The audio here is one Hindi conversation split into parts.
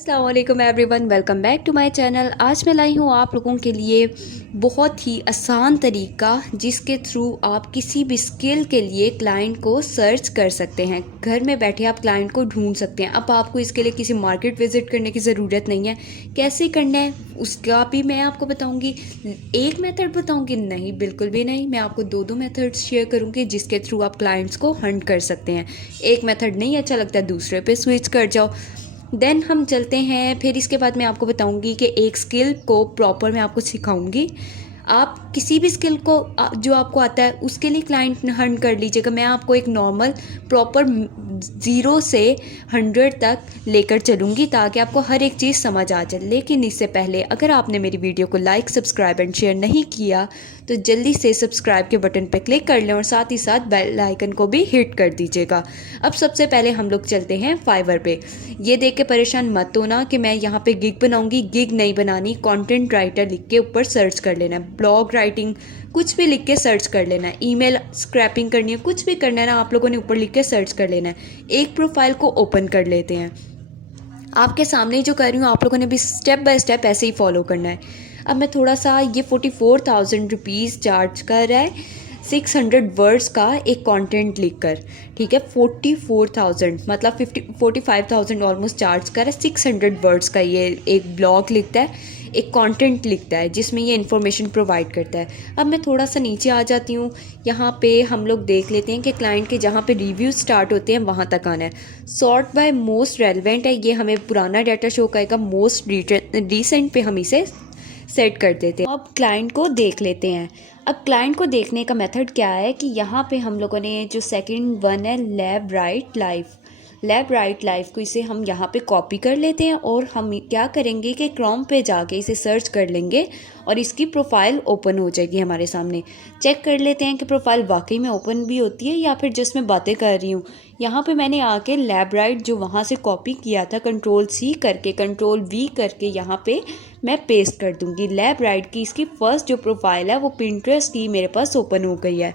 अस्सलाम वालेकुम everyone, welcome back to my channel. आज मैं लाई हूँ आप लोगों के लिए बहुत ही आसान तरीका जिसके थ्रू आप किसी भी स्किल के लिए क्लाइंट को सर्च कर सकते हैं। घर में बैठे आप क्लाइंट को ढूंढ सकते हैं। अब आपको इसके लिए किसी मार्केट विज़िट करने की ज़रूरत नहीं है। कैसे करना है उसका भी मैं आपको बताऊँगी। एक मेथड बताऊँगी नहीं, बिल्कुल भी नहीं। मैं आपको दो मेथड्स शेयर करूँगी जिसके थ्रू आप क्लाइंट्स को हंट कर सकते हैं। एक मेथड नहीं अच्छा लगता, दूसरे पे स्विच कर जाओ। देन हम चलते हैं। फिर इसके बाद मैं आपको बताऊंगी कि एक स्किल को प्रॉपर मैं आपको सिखाऊंगी। आप किसी भी स्किल को जो आपको आता है उसके लिए क्लाइंट हंट कर लीजिएगा। मैं आपको एक नॉर्मल प्रॉपर 0 से 100 तक लेकर चलूँगी ताकि आपको हर एक चीज़ समझ आ जाए। लेकिन इससे पहले अगर आपने मेरी वीडियो को लाइक, सब्सक्राइब एंड शेयर नहीं किया तो जल्दी से सब्सक्राइब के बटन पर क्लिक कर लें और साथ ही साथ बेल आइकन को भी हिट कर दीजिएगा। अब सबसे पहले हम लोग चलते हैं फाइवर पे। ये देख के परेशान मत होना कि मैं यहाँ पे गिग बनाऊंगी। गिग नहीं बनानी, कंटेंट राइटर लिख के ऊपर सर्च कर लेना है। ब्लॉग राइटिंग कुछ भी लिख के सर्च कर लेना है। ईमेल स्क्रैपिंग करनी है, कुछ भी करना है ना, आप लोगों ने ऊपर लिख के सर्च कर लेना है। एक प्रोफाइल को ओपन कर लेते हैं। आपके सामने जो कर रही हूँ आप लोगों ने भी स्टेप बाय स्टेप ऐसे ही फॉलो करना है। अब मैं थोड़ा सा, ये 44,000 रुपीज़ चार्ज कर रहा है 600 वर्ड्स का एक कंटेंट लिखकर। ठीक है, 44,000 मतलब 45,000 ऑलमोस्ट चार्ज कर रहा है। 600 वर्ड्स का ये एक ब्लॉग लिखता है, एक कंटेंट लिखता है जिसमें ये इन्फॉर्मेशन प्रोवाइड करता है। अब मैं थोड़ा सा नीचे आ जाती हूँ। यहाँ पे हम लोग देख लेते हैं कि क्लाइंट के जहाँ पे रिव्यू स्टार्ट होते हैं वहाँ तक आना है। सॉर्ट बाय मोस्ट रेलिवेंट है, ये हमें पुराना डाटा शो करेगा। मोस्ट रिसेंट पे हम इसे सेट कर देते हैं। अब क्लाइंट को देख लेते हैं। अब क्लाइंट को देखने का मेथड क्या है कि यहाँ पे हम लोगों ने जो सेकंड वन है लैब राइट लाइफ को, इसे हम यहाँ पे कॉपी कर लेते हैं और हम क्या करेंगे कि क्रोम पे जाके इसे सर्च कर लेंगे और इसकी प्रोफाइल ओपन हो जाएगी हमारे सामने। चेक कर लेते हैं कि प्रोफाइल वाकई में ओपन भी होती है या फिर जिसमें बातें कर रही हूँ। यहाँ पे मैंने आके लैब राइट जो वहाँ से कॉपी किया था, Ctrl+C करके Ctrl+V करके यहाँ पे मैं पेस्ट कर दूँगी। लैब राइट की इसकी फर्स्ट जो प्रोफाइल है वो पिंटरेस्ट की मेरे पास ओपन हो गई है।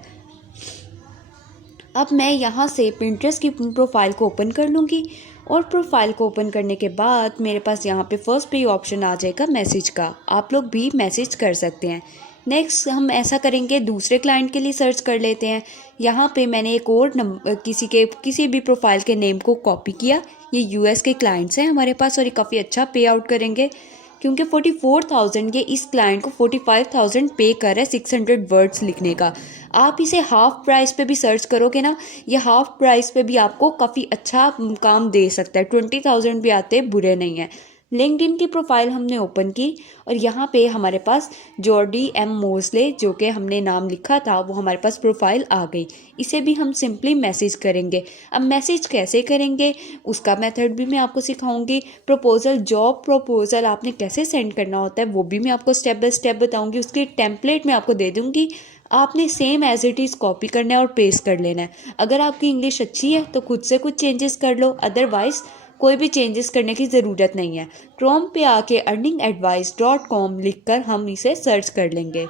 अब मैं यहाँ से पिंटरेस्ट की प्रोफाइल को ओपन कर लूँगी और प्रोफाइल को ओपन करने के बाद मेरे पास यहाँ पे फर्स्ट पे ऑप्शन आ जाएगा मैसेज का। आप लोग भी मैसेज कर सकते हैं। नेक्स्ट हम ऐसा करेंगे, दूसरे क्लाइंट के लिए सर्च कर लेते हैं। यहाँ पे मैंने एक और किसी भी प्रोफाइल के नेम को कॉपी किया। ये यूएस के क्लाइंट्स हैं हमारे पास और ये काफ़ी अच्छा पे आउट करेंगे क्योंकि 44,000 के इस क्लाइंट को 45,000 पे कर है 600 वर्ड्स लिखने का। आप इसे हाफ प्राइस पे भी सर्च करोगे ना, ये हाफ प्राइस पे भी आपको काफ़ी अच्छा काम दे सकता है। 20,000 भी आते बुरे नहीं है। लिंक्डइन की प्रोफाइल हमने ओपन की और यहाँ पे हमारे पास जॉर्डी एम मोसले जो कि हमने नाम लिखा था वो हमारे पास प्रोफाइल आ गई। इसे भी हम सिंपली मैसेज करेंगे। अब मैसेज कैसे करेंगे उसका मेथड भी मैं आपको सिखाऊंगी। जॉब प्रपोजल आपने कैसे सेंड करना होता है वो भी मैं आपको स्टेप बाय स्टेप बताऊंगी। उसकी टेम्पलेट मैं आपको दे दूंगी, आपने same as it is copy करना है और पेस्ट कर लेना है। अगर आपकी इंग्लिश अच्छी है तो खुद से कुछ चेंजेस कर लो, अदरवाइज़ कोई भी चेंजेस करने की ज़रूरत नहीं है। क्रोम पे आके earningadvice.com लिखकर हम इसे सर्च कर लेंगे।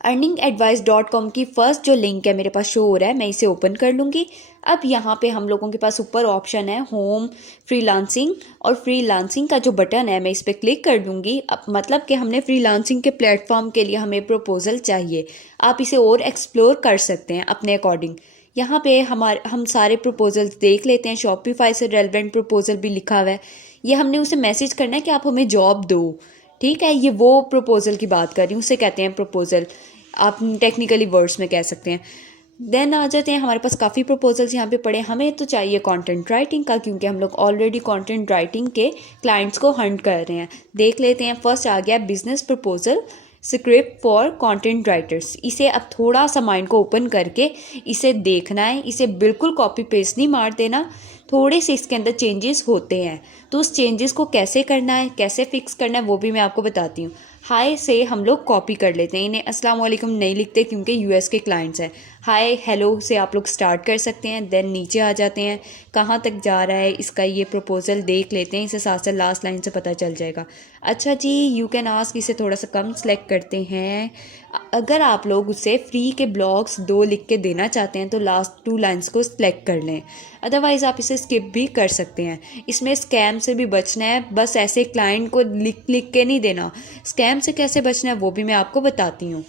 earningadvice.com की फर्स्ट जो लिंक है मेरे पास शो हो रहा है, मैं इसे ओपन कर लूँगी। अब यहाँ पे हम लोगों के पास ऊपर ऑप्शन है होम, फ्रीलांसिंग, और फ्रीलांसिंग का जो बटन है मैं इस पर क्लिक कर दूँगी। अब मतलब कि हमने फ्रीलांसिंग के प्लेटफॉर्म के लिए हमें प्रपोजल चाहिए। आप इसे और एक्सप्लोर कर सकते हैं अपने अकॉर्डिंग। यहाँ पे हम सारे प्रपोजल्स देख लेते हैं। शॉपिफाई से रेलेवेंट प्रपोजल भी लिखा हुआ है। ये हमने उसे मैसेज करना है कि आप हमें जॉब दो। ठीक है, ये वो प्रपोजल की बात कर रही हूँ, उसे कहते हैं प्रपोजल, आप टेक्निकली वर्ड्स में कह सकते हैं। देन आ जाते हैं, हमारे पास काफ़ी प्रपोजल्स यहाँ पे पड़े। हमें तो चाहिए कंटेंट राइटिंग का क्योंकि हम लोग ऑलरेडी कंटेंट राइटिंग के क्लाइंट्स को हंट कर रहे हैं। देख लेते हैं, फर्स्ट आ गया business proposal script for content writers. इसे अब थोड़ा सा माइंड को ओपन करके इसे देखना है। इसे बिल्कुल कॉपी पेस्ट नहीं मार देना, थोड़े से इसके अंदर चेंजेस होते हैं। तो उस चेंजेस को कैसे करना है, कैसे फिक्स करना है वो भी मैं आपको बताती हूँ। हाय से हम लोग कॉपी कर लेते हैं, इन्हें अस्सलाम वालेकुम नहीं लिखते क्योंकि यूएस के क्लाइंट्स हैं। हाय हेलो से आप लोग स्टार्ट कर सकते हैं। देन नीचे आ जाते हैं, कहाँ तक जा रहा है इसका ये प्रपोज़ल देख लेते हैं, इसे साथ साथ लास्ट लाइन से पता चल जाएगा। अच्छा जी, यू कैन आस्क इसे थोड़ा सा कम सेलेक्ट करते हैं। अगर आप लोग उसे फ्री के ब्लॉग्स 2 लिख के देना चाहते हैं तो लास्ट 2 लाइन्स को सिलेक्ट कर लें, अदरवाइज़ आप इसे स्किप भी कर सकते हैं। इसमें स्कैम से भी बचना है, बस ऐसे क्लाइंट को लिख लिख के नहीं देना। स्कैम से कैसे बचना है वो भी मैं आपको बताती हूँ।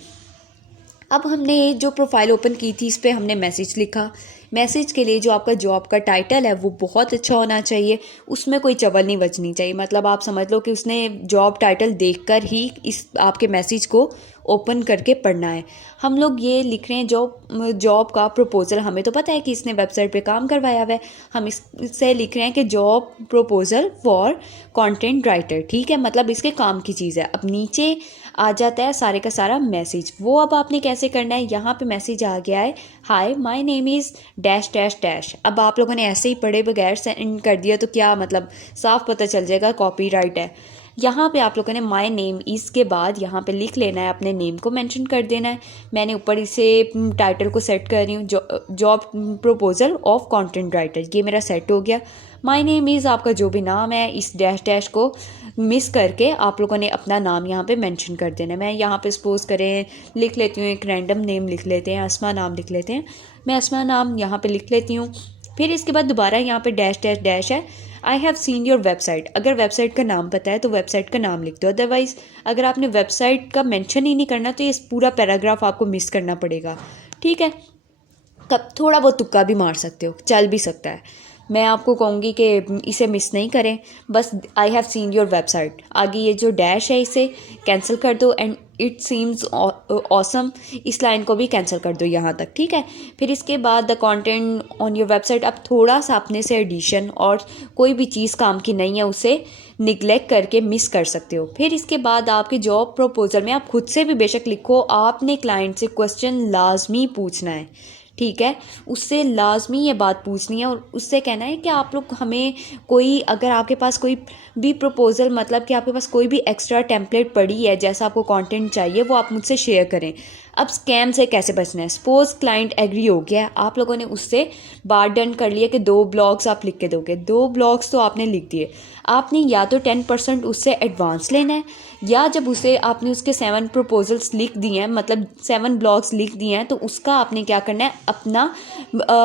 अब हमने जो प्रोफाइल ओपन की थी इस पर हमने मैसेज लिखा। मैसेज के लिए जो आपका जॉब का टाइटल है वो बहुत अच्छा होना चाहिए, उसमें कोई चवल नहीं बचनी चाहिए। मतलब आप समझ लो कि उसने जॉब टाइटल देखकर ही इस आपके मैसेज को ओपन करके पढ़ना है। हम लोग ये लिख रहे हैं जॉब का प्रपोज़ल, हमें तो पता है कि इसने वेबसाइट पे काम करवाया हुआ है। हम इससे लिख रहे हैं कि job proposal for content writer, ठीक है, मतलब इसके काम की चीज़ है। अब नीचे आ जाता है सारे का सारा मैसेज। वो अब आपने कैसे करना है, यहाँ पे मैसेज आ गया है, hi my name is dash dash dash. अब आप लोगों ने ऐसे ही पढ़े बगैर सेंड कर दिया तो क्या मतलब, साफ पता चल जाएगा कॉपीराइट है। यहाँ पे आप लोगों ने माय नेम इज़ के बाद यहाँ पे लिख लेना है, अपने नेम को मेंशन कर देना है। मैंने ऊपर इसे टाइटल को सेट कर रही हूँ, job proposal of content writer, ये मेरा सेट हो गया। माय नेम इज़ आपका जो भी नाम है, इस डैश डैश को मिस करके आप लोगों ने अपना नाम यहाँ पे मेंशन कर देना है। मैं यहाँ पे सपोज करें लिख लेती हूँ, एक रैंडम नेम लिख लेते हैं, अस्मा नाम लिख लेते हैं। मैं अस्मा नाम यहाँ पे लिख लेती हूँ। फिर इसके बाद दोबारा यहाँ पे डैश डैश डैश है, I have seen your website. अगर वेबसाइट का नाम पता है तो वेबसाइट का नाम लिख दो, अदरवाइज़ अगर आपने वेबसाइट का मेंशन ही नहीं करना तो ये पूरा पैराग्राफ आपको मिस करना पड़ेगा, ठीक है। कब थोड़ा बहुत तुक्का भी मार सकते हो, चल भी सकता है। मैं आपको कहूँगी कि इसे मिस नहीं करें, बस I have seen your website, आगे ये जो डैश है इसे कैंसिल कर दो, एंड इट सीम्स ऑसम, इस लाइन को भी कैंसिल कर दो यहाँ तक, ठीक है। फिर इसके बाद the content on your website, अब थोड़ा सा अपने से एडिशन और कोई भी चीज़ काम की नहीं है उसे निगलेक्ट करके मिस कर सकते हो। फिर इसके बाद आपके जॉब प्रपोजल में आप खुद से भी बेशक लिखो, आपने क्लाइंट से क्वेश्चन लाजमी पूछना है, ठीक है। उससे लाजमी ये बात पूछनी है और उससे कहना है कि आप लोग हमें कोई, अगर आपके पास कोई भी प्रपोज़ल, मतलब कि आपके पास कोई भी एक्स्ट्रा टेम्पलेट पड़ी है जैसा आपको कंटेंट चाहिए, वो आप मुझसे शेयर करें। अब स्कैम से कैसे बचना है, सपोज क्लाइंट एग्री हो गया है, आप लोगों ने उससे बात डन कर लिया कि 2 ब्लॉग्स आप लिख के दोगे। 2 ब्लॉग्स तो आपने लिख दिए, आपने या तो 10% उससे एडवांस लेना है, या जब उसे आपने उसके 7 प्रपोजल्स लिख दिए हैं, मतलब 7 ब्लॉग्स लिख दिए हैं, तो उसका आपने क्या करना है, अपना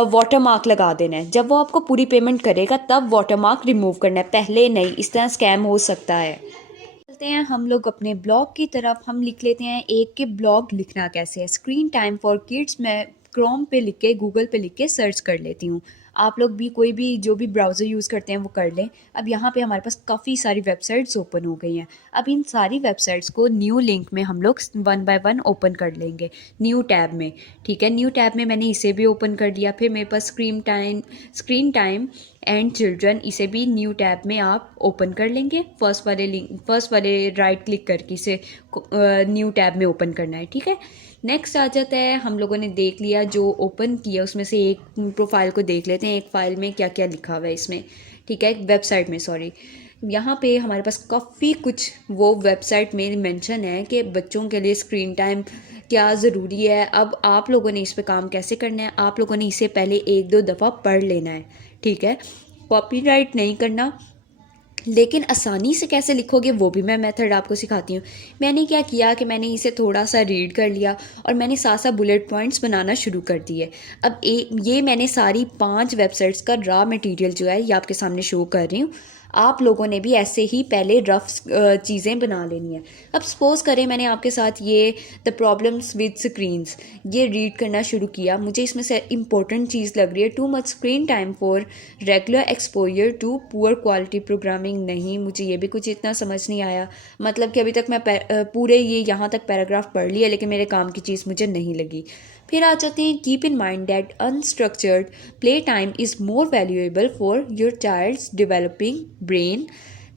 वाटर मार्क लगा देना है। जब वो आपको पूरी पेमेंट करेगा तब वाटर मार्क रिमूव करना है, पहले नहीं, इस तरह स्कैम हो सकता है। चलते हैं हम लोग अपने ब्लॉग की तरफ। हम लिख लेते हैं एक के ब्लॉग लिखना कैसे है। स्क्रीन टाइम फॉर किड्स मैं क्रोम पे लिख के, गूगल पे लिख के सर्च कर लेती हूँ। आप लोग भी कोई भी जो भी ब्राउज़र यूज़ करते हैं वो कर लें। अब यहाँ पे हमारे पास काफ़ी सारी वेबसाइट्स ओपन हो गई हैं। अब इन सारी वेबसाइट्स को न्यू लिंक में हम लोग 1 बाय 1 ओपन कर लेंगे, न्यू टैब में, ठीक है। न्यू टैब में मैंने इसे भी ओपन कर लिया। फिर मेरे पास स्क्रीन टाइम एंड चिल्ड्रन, इसे भी न्यू टैब में आप ओपन कर लेंगे। फर्स्ट वाले राइट क्लिक करके इसे न्यू टैब में ओपन करना है, ठीक है। नेक्स्ट आ जाता है, हम लोगों ने देख लिया जो ओपन किया उसमें से एक प्रोफाइल को देख लेते हैं, एक फ़ाइल में क्या क्या लिखा हुआ है इसमें, ठीक है, वेबसाइट में, सॉरी। यहाँ पे हमारे पास काफ़ी कुछ वो वेबसाइट में मेंशन है कि बच्चों के लिए स्क्रीन टाइम क्या ज़रूरी है। अब आप लोगों ने इस पे काम कैसे करना है, आप लोगों ने इसे पहले 1-2 दफ़ा पढ़ लेना है, ठीक है। कॉपीराइट नहीं करना, लेकिन आसानी से कैसे लिखोगे वो भी मैं मेथड आपको सिखाती हूँ। मैंने क्या किया कि मैंने इसे थोड़ा सा रीड कर लिया और मैंने साथ साथ बुलेट पॉइंट्स बनाना शुरू कर दिए। अब ये मैंने सारी 5 वेबसाइट्स का रॉ मटेरियल जो है ये आपके सामने शो कर रही हूँ। आप लोगों ने भी ऐसे ही पहले रफ चीज़ें बना लेनी है। अब सपोज़ करें मैंने आपके साथ ये द प्रॉब्लम्स विद स्क्रीन्स ये रीड करना शुरू किया, मुझे इसमें से इंपॉर्टेंट चीज़ लग रही है, too much screen time for regular exposure to poor quality programming. नहीं, मुझे ये भी कुछ इतना समझ नहीं आया, मतलब कि अभी तक मैं पूरे ये यहाँ तक पैराग्राफ पढ़ लिया लेकिन मेरे काम की चीज़ मुझे नहीं लगी। फिर आ जाते हैं, keep in mind that unstructured play time is more valuable for your child's developing brain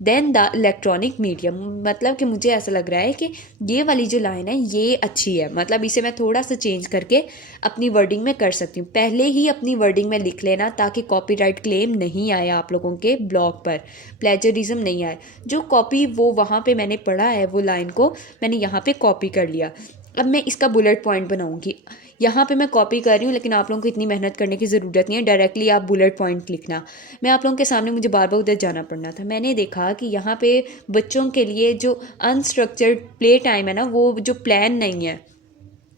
than the electronic medium. मतलब कि मुझे ऐसा लग रहा है कि ये वाली जो लाइन है ये अच्छी है, मतलब इसे मैं थोड़ा सा चेंज करके अपनी वर्डिंग में कर सकती हूँ। पहले ही अपनी वर्डिंग में लिख लेना ताकि कॉपीराइट क्लेम नहीं आए आप लोगों के ब्लॉग पर, प्लेजरिज्म नहीं आए। जो कॉपी वो वहाँ पे मैंने पढ़ा है वो लाइन को मैंने यहाँ पे कॉपी कर लिया। अब मैं इसका बुलेट पॉइंट बनाऊंगी। यहाँ पे मैं कॉपी कर रही हूँ, लेकिन आप लोगों को इतनी मेहनत करने की ज़रूरत नहीं है, डायरेक्टली आप बुलेट पॉइंट लिखना। मैं आप लोगों के सामने, मुझे बार बार उधर जाना पड़ना था। मैंने देखा कि यहाँ पे बच्चों के लिए जो अनस्ट्रक्चर्ड प्ले टाइम है ना, वो जो प्लान नहीं है,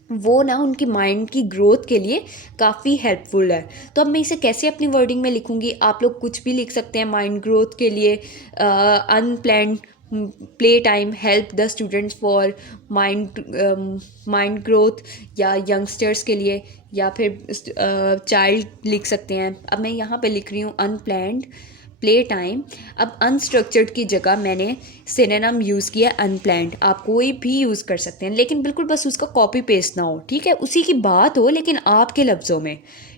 वो ना उनकी माइंड की ग्रोथ के लिए काफ़ी हेल्पफुल है। तो अब मैं इसे कैसे अपनी वर्डिंग में लिखूँगी? आप लोग कुछ भी लिख सकते हैं माइंड ग्रोथ के लिए। Unplanned play time help the students for mind growth, या यंगस्टर्स के लिए, या फिर चाइल्ड लिख सकते हैं। अब मैं यहाँ पे लिख रही हूँ अनप्लैन्ड प्ले टाइम। अब अनस्ट्रक्चर्ड की जगह मैंने सिनोनिम यूज़ किया अनप्लैन्ड। आप कोई भी यूज़ कर सकते हैं, लेकिन बिल्कुल बस उसका कॉपी पेस्ट ना हो, ठीक है? उसी की बात हो लेकिन आपके लफ्ज़ों में,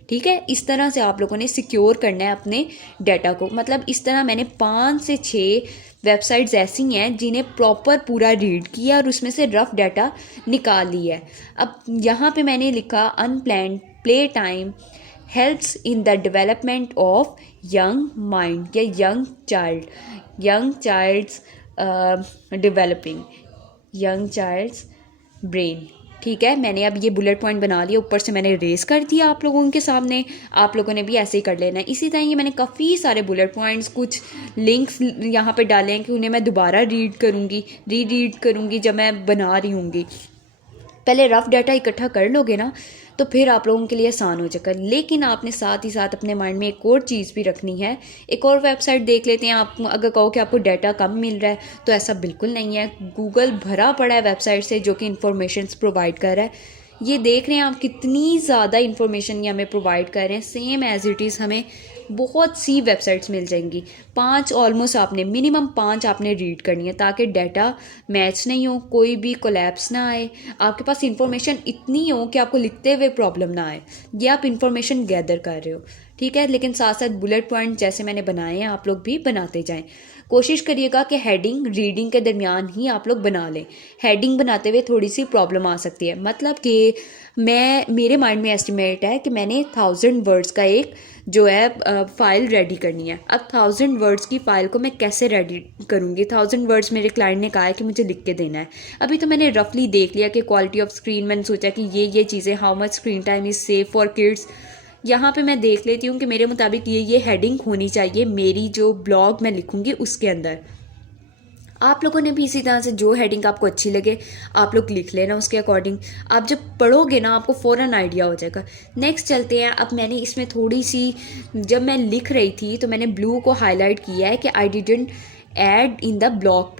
ठीक है? इस तरह से आप लोगों ने सिक्योर करना है अपने डाटा को। मतलब इस तरह मैंने 5 से 6 वेबसाइट्स ऐसी हैं जिन्हें प्रॉपर पूरा रीड किया और उसमें से रफ डाटा निकाल लिया है। अब यहाँ पे मैंने लिखा unplanned play time helps in the development of young mind या young child's developing young child's brain। ठीक है, मैंने अब ये बुलेट पॉइंट बना लिया, ऊपर से मैंने रेस कर दिया आप लोगों के सामने। आप लोगों ने भी ऐसे ही कर लेना है। इसी तरह ये मैंने काफ़ी सारे बुलेट पॉइंट्स, कुछ लिंक्स यहाँ पे डाले हैं कि उन्हें मैं दोबारा रीड करूँगी जब मैं बना रही हूँगी। पहले रफ डाटा इकट्ठा कर लोगे ना, तो फिर आप लोगों के लिए आसान हो जाएगा। लेकिन आपने साथ ही साथ अपने माइंड में एक और चीज़ भी रखनी है। एक और वेबसाइट देख लेते हैं। आप अगर कहो कि आपको डाटा कम मिल रहा है, तो ऐसा बिल्कुल नहीं है। गूगल भरा पड़ा है वेबसाइट से जो कि इंफॉर्मेशन प्रोवाइड कर रहा है। ये देख रहे हैं आप कितनी ज़्यादा इन्फॉर्मेशन ये हमें प्रोवाइड कर रहे हैं। सेम एज इट इज़ हमें बहुत सी वेबसाइट्स मिल जाएंगी। 5 ऑलमोस्ट आपने मिनिमम 5 आपने रीड करनी है, ताकि डाटा मैच नहीं हो, कोई भी कोलैप्स ना आए, आपके पास इंफॉर्मेशन इतनी हो कि आपको लिखते हुए प्रॉब्लम ना आए। ये आप इंफॉर्मेशन गैदर कर रहे हो, ठीक है? लेकिन साथ साथ बुलेट पॉइंट जैसे मैंने बनाए हैं आप लोग भी बनाते जाएं। कोशिश करिएगा कि हेडिंग रीडिंग के दरमियान ही आप लोग बना लें। हेडिंग बनाते हुए थोड़ी सी प्रॉब्लम आ सकती है। मतलब कि मेरे माइंड में एस्टिमेट है कि मैंने 1000 वर्ड्स का एक जो है फ़ाइल रेडी करनी है। अब 1000 वर्ड्स की फ़ाइल को मैं कैसे रेडी करूँगी? 1000 वर्ड्स मेरे क्लाइंट ने कहा है कि मुझे लिख के देना है। अभी तो मैंने रफली देख लिया कि क्वालिटी ऑफ स्क्रीन, मैंने सोचा कि ये चीज़ें, how much screen time is safe for kids. यहाँ पे मैं देख लेती हूँ कि मेरे मुताबिक ये हेडिंग होनी चाहिए मेरी जो ब्लॉग मैं लिखूँगी उसके अंदर। आप लोगों ने भी इसी तरह से जो हेडिंग आपको अच्छी लगे आप लोग लिख लेना उसके अकॉर्डिंग। आप जब पढ़ोगे ना आपको फ़ौरन आइडिया हो जाएगा। नेक्स्ट चलते हैं। अब मैंने इसमें थोड़ी सी, जब मैं लिख रही थी तो मैंने ब्लू को हाईलाइट किया है कि I didn't add in the blog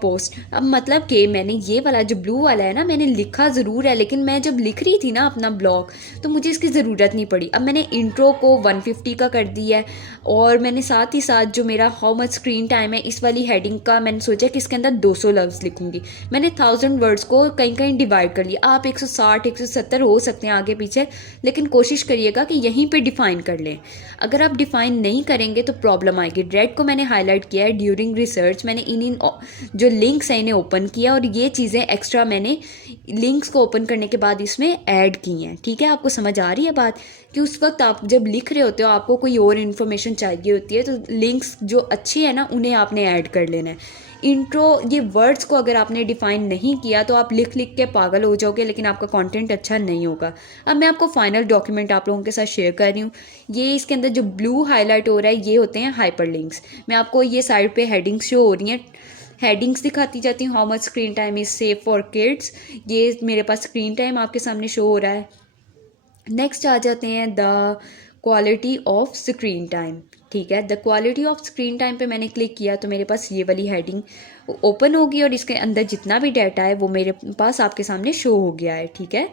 post. अब मतलब कि मैंने ये वाला जो ब्लू वाला है ना, मैंने लिखा ज़रूर है, लेकिन मैं जब लिख रही थी ना अपना ब्लॉग, तो मुझे इसकी ज़रूरत नहीं पड़ी। अब मैंने इंट्रो को 150 का कर दिया है, और मैंने साथ ही साथ जो मेरा हाउ मच स्क्रीन टाइम है इस वाली हेडिंग का मैंने सोचा कि इसके अंदर 200 लफ्ज़ लिखूंगी। मैंने 1000 वर्ड्स को कहीं कहीं डिवाइड कर लिया। आप 160 170 हो सकते हैं आगे पीछे, लेकिन कोशिश करिएगा कि यहीं पे डिफ़ाइन कर लें। अगर आप डिफ़ाइन नहीं करेंगे तो प्रॉब्लम आएगी। रेड को मैंने हाईलाइट किया है ड्यूरिंग रिसर्च। मैंने इन जो लिंक्स हैं इन्हें ओपन किया, और ये चीज़ें एक्स्ट्रा मैंने लिंक्स को ओपन करने के बाद इसमें ऐड की हैं। ठीक है, आपको समझ आ रही है बात कि उस वक्त आप जब लिख रहे होते हो आपको कोई और इन्फॉर्मेशन चाहिए होती है, तो लिंक्स जो अच्छी है ना उन्हें आपने ऐड कर लेना है। इंट्रो, ये वर्ड्स को अगर आपने डिफ़ाइन नहीं किया तो आप लिख लिख के पागल हो जाओगे, लेकिन आपका कंटेंट अच्छा नहीं होगा। अब मैं आपको फाइनल डॉक्यूमेंट आप लोगों के साथ शेयर कर रही हूँ। ये इसके अंदर जो ब्लू हाईलाइट हो रहा है ये होते हैं हाइपर लिंक्स। मैं आपको ये साइड पे हेडिंग्स शो हो रही हैं, हेडिंग्स दिखाती जाती हूँ। How much screen time is safe for kids, ये मेरे पास स्क्रीन टाइम आपके सामने शो हो रहा है। नेक्स्ट आ जाते हैं the quality of screen time. ठीक है, the quality of screen time पे मैंने क्लिक किया तो मेरे पास ये वाली हेडिंग ओपन होगी, और इसके अंदर जितना भी डाटा है वो मेरे पास आपके सामने शो हो गया है। ठीक है,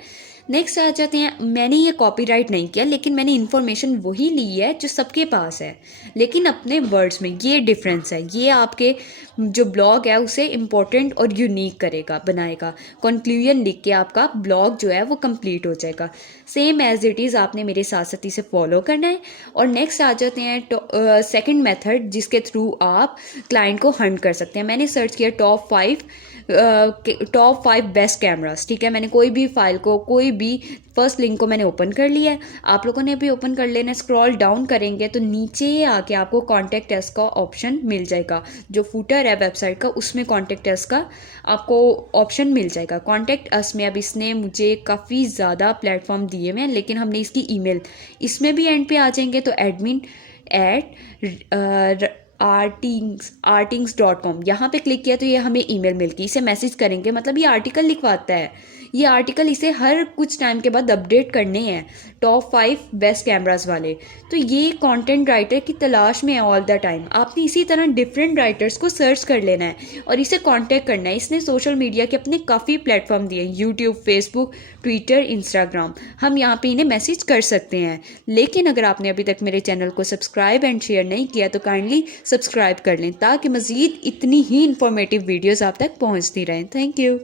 नेक्स्ट आ जाते हैं। मैंने ये कॉपीराइट नहीं किया, लेकिन मैंने इन्फॉर्मेशन वही ली है जो सबके पास है, लेकिन अपने वर्ड्स में। ये डिफरेंस है, ये आपके जो ब्लॉग है उसे इम्पोर्टेंट और यूनिक करेगा, बनाएगा। कंक्लूजन लिख के आपका ब्लॉग जो है वो कंप्लीट हो जाएगा। सेम एज इट इज़ आपने मेरे साथ साथ इसे फॉलो करना है। और नेक्स्ट आ जाते हैं सेकंड मेथड, जिसके थ्रू आप क्लाइंट को हंट कर सकते हैं। मैंने सर्च किया टॉप 5 टॉप 5 बेस्ट कैमरास, ठीक है। मैंने कोई भी फाइल को, कोई भी फर्स्ट लिंक को मैंने ओपन कर लिया है, आप लोगों ने भी ओपन कर लेना। स्क्रॉल डाउन करेंगे तो नीचे आके आपको कॉन्टैक्ट अस का ऑप्शन मिल जाएगा। जो फूटर है वेबसाइट का उसमें कॉन्टैक्ट अस का आपको ऑप्शन मिल जाएगा। कॉन्टैक्ट अस में अब इसने मुझे काफ़ी ज़्यादा प्लेटफॉर्म दिए हुए हैं, लेकिन हमने इसकी ईमेल इसमें भी एंड पे आ जाएंगे तो admin@artings.com यहाँ पे क्लिक किया तो ये हमें ईमेल मिलती है। इसे मैसेज करेंगे, मतलब ये आर्टिकल लिखवाता है। ये आर्टिकल इसे हर कुछ टाइम के बाद अपडेट करने हैं, टॉप 5 बेस्ट कैमरास वाले। तो ये कंटेंट राइटर की तलाश में है ऑल द टाइम। आपने इसी तरह डिफरेंट राइटर्स को सर्च कर लेना है और इसे कांटेक्ट करना है। इसने सोशल मीडिया के अपने काफ़ी प्लेटफॉर्म दिए हैं, यूट्यूब, फेसबुक, ट्विटर, इंस्टाग्राम। हम यहाँ पे इन्हें मैसेज कर सकते हैं। लेकिन अगर आपने अभी तक मेरे चैनल को सब्सक्राइब एंड शेयर नहीं किया तो काइंडली सब्सक्राइब कर लें, ताकि मज़ीद इतनी ही इंफॉर्मेटिव वीडियोज़ आप तक पहुँचती रहें। Thank you.